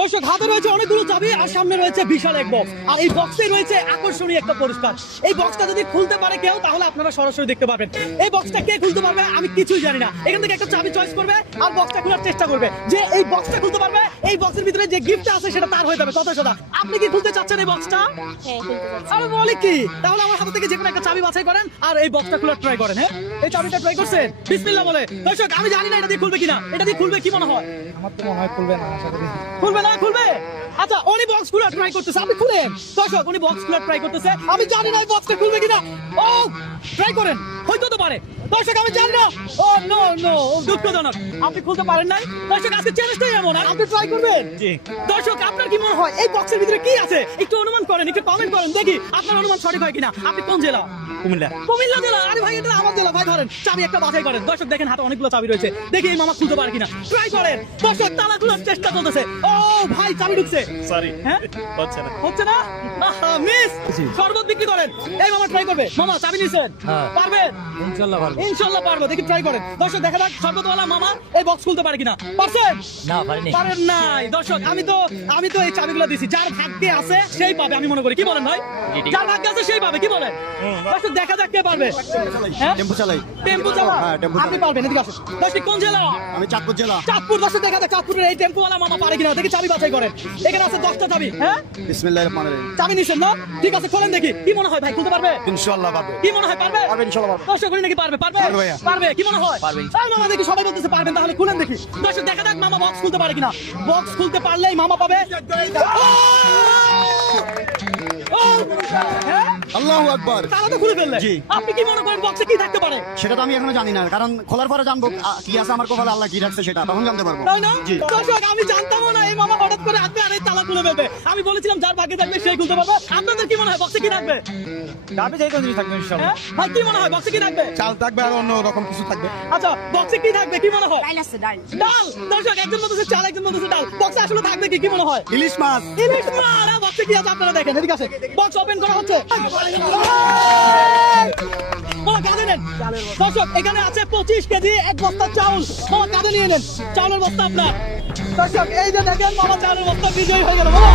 দর্শক, হাতে রয়েছে অনেকগুলো চাবি আর সামনে রয়েছে বিশাল এক বক্স, আর এই বক্সে রয়েছে আকর্ষণীয় একটা পুরস্কার। এই বক্সটা যদি খুলতে পারে কেউ, তাহলে আপনারা সরাসরি দেখতে পারবেন। এই বক্সটা কে খুলতে পারবে আমি কিছুই জানি না। এখান থেকে একটা চাবি চয়েস করবে আর বক্সটা খোলার চেষ্টা করবে। যে এই বক্সটা খুলতে পারবে, এই বক্সের ভিতরে যে গিফটটা আছে সেটা তার হয়ে যাবে। কত সোজা। আপনি কি খুলতে চাচ্ছেন এই বক্সটা? হ্যাঁ, খুলতে পারছি। আরে বলি কি, তাহলে আমার হাতে থেকে যে কোনো একটা চাবি বাছাই করেন আর এই বক্সটা খোলার ট্রাই করেন। হ্যাঁ, এই চাবিটা ট্রাই করছেন? বিসমিল্লাহ বলে। দর্শক, আমি জানি না এটা দিয়ে খুলবে কিনা। এটা দিয়ে খুলবে কি মনে হয়? আমার তো মনে হয় খুলবে না, আশা করি খুলবে না? খুলবে। আচ্ছা, উনি বক্স খোলা ট্রাই করতেছে, আপনি খুলেন। দর্শক, উনি বক্স খোলা ট্রাই করতেছে, আমি জানি না এই বক্সটা খুলবে কিনা। ও, ট্রাই করেন, হয়তো তো পারে। দর্শক, আমি জানি না। ও নো নো, দুঃখজনক, আপনি খুলতে পারেন নাই। দর্শক, আজকে চ্যালেঞ্জটাই এমন, আর আপনি ট্রাই করবেন। জি। দর্শক, আপনার কি মনে হয় এই বক্সের ভিতরে কি আছে? একটু অনুমান করেন, একটু কমেন্ট করেন, দেখি আপনার অনুমান সঠিক হয় কিনা। আপনি কোন জেলা? কুমিল্লা। কুমিল্লা জেলা। আরে ভাই, এটা আমার জেলা ভাই। ধরেন, চাবি একটা বাছাই করেন। দর্শক, দেখেন হাতে অনেকগুলো চাবি রয়েছে, দেখি এই মামা খুলতে পারে কিনা। ট্রাই করেন। দর্শক, তালা খোলার চেষ্টা করতেছে। ও ভাই, চাবি ঢুকছে। সরি, হ্যাঁ, হচ্ছে না। হচ্ছে না। মিস। শরবত বিক্রি করেন। এই মামা ট্রাই করবে। মামা, চাবি নিছেন? হ্যাঁ। পারবেন? ইনশাআল্লাহ পারবো। ইনশাআল্লাহ পারবো। দেখি ট্রাই করেন। দর্শক, দেখা যাক শরবতওয়ালা মামা এই বক্স খুলতে পারে কিনা। পারছেন? না, পারিনি। পারেন নাই। দর্শক, আমি তো এই চাবিগুলো দিছি। যার ভাগ্যে আছে সেই পাবে, আমি মনে করি। কি বলেন ভাই? যার ভাগ্যে আছে সেই পাবে। কি বলেন? দর্শক, দেখা যাক কে পারবে। হ্যাঁ? টেম্পু চালাই। টেম্পু চালা? হ্যাঁ, টেম্পু আপনি চালাই। পারবেন। এদিকে আসুন। দর্শক, কোন জেলা? আমি চাঁদপুর জেলা। চাঁদপুর। দর্শক, দেখা যাক চাঁদপুরের এই টেম্পুওয়ালা মামা পারে কিনা। দেখি চাবি বাছাই করেন। এখানে আছে 10টা চাবি। হ্যাঁ, বিসমিল্লাহির রহমানির রহিম। চাবি নিছেন না? ঠিক আছে, খোলেন দেখি। কি মনে হয় ভাই, খুলতে পারবে? ইনশাআল্লাহ পারবে। কি মনে হয়, পারবে? পারবে, ইনশাআল্লাহ পারবে। দর্শক, উনি নাকি পারবে। পারবে? পারবে ভাইয়া। পারবে। কি মনে হয়? পারবে। এই মামা, দেখি সবাই বলতেছে পারবেন, তাহলে খুলেন দেখি। দর্শক, দেখা যাক মামা বক্স খুলতে পারে কিনা। বক্স খুলতে পারলেই মামা পাবে। হ্যাঁ? আল্লাহু আকবার। তালা তো খুলে ফেললে। জি। আপনি কি মনে করেন বক্সে কি থাকতে পারে? সেটা তো আমি এখনো জানি না, কারণ খোলার পরে জানবো কি আছে আমার কপালে, আল্লাহ কি রাখছে সেটা তখন জানতে পারবো। তাই না? জি। দর্শক, আমি জানতামও না এই মামা হঠাৎ করে আসবে আর এই তালা খুলে ফেলবে। আমি বলেছিলাম যার ভাগ্যে থাকবে সেই খুলতে পারবে। আপনাদের কি মনে হয় বক্সে কি থাকবে? যাবে যাই কোন জিনিস থাকবে ইনশাআল্লাহ। হ্যাঁ? ভাই, কি মনে হয় বক্সে কি থাকবে? চাল থাকবে আর অন্য রকম কিছু থাকবে। আচ্ছা, বক্সে কি থাকবে কি মনে হয়? ডাল আছে, ডাল। ডাল। দর্শক, একজন বলতেছে চাল, একজন বলতেছে ডাল। বক্সে আসলে থাকবে কি, কি মনে হয়? ইলিশ মাছ। ইলিশ মাছ। বক্সে কি আছে আপনারা দেখেন। এদিকে আসেন। বক্স ওপেন করা হচ্ছে। মামা, কাঁধে নেন। দর্শক, এখানে আছে 25 কেজি এক বস্তা চাউল। মামা, কাঁধে নিয়ে নেন। চাউলের বস্তা আপনার। দর্শক, এই যে দেখেন মামা চাউলের বস্তা বিজয়ী হয়ে গেল। মামা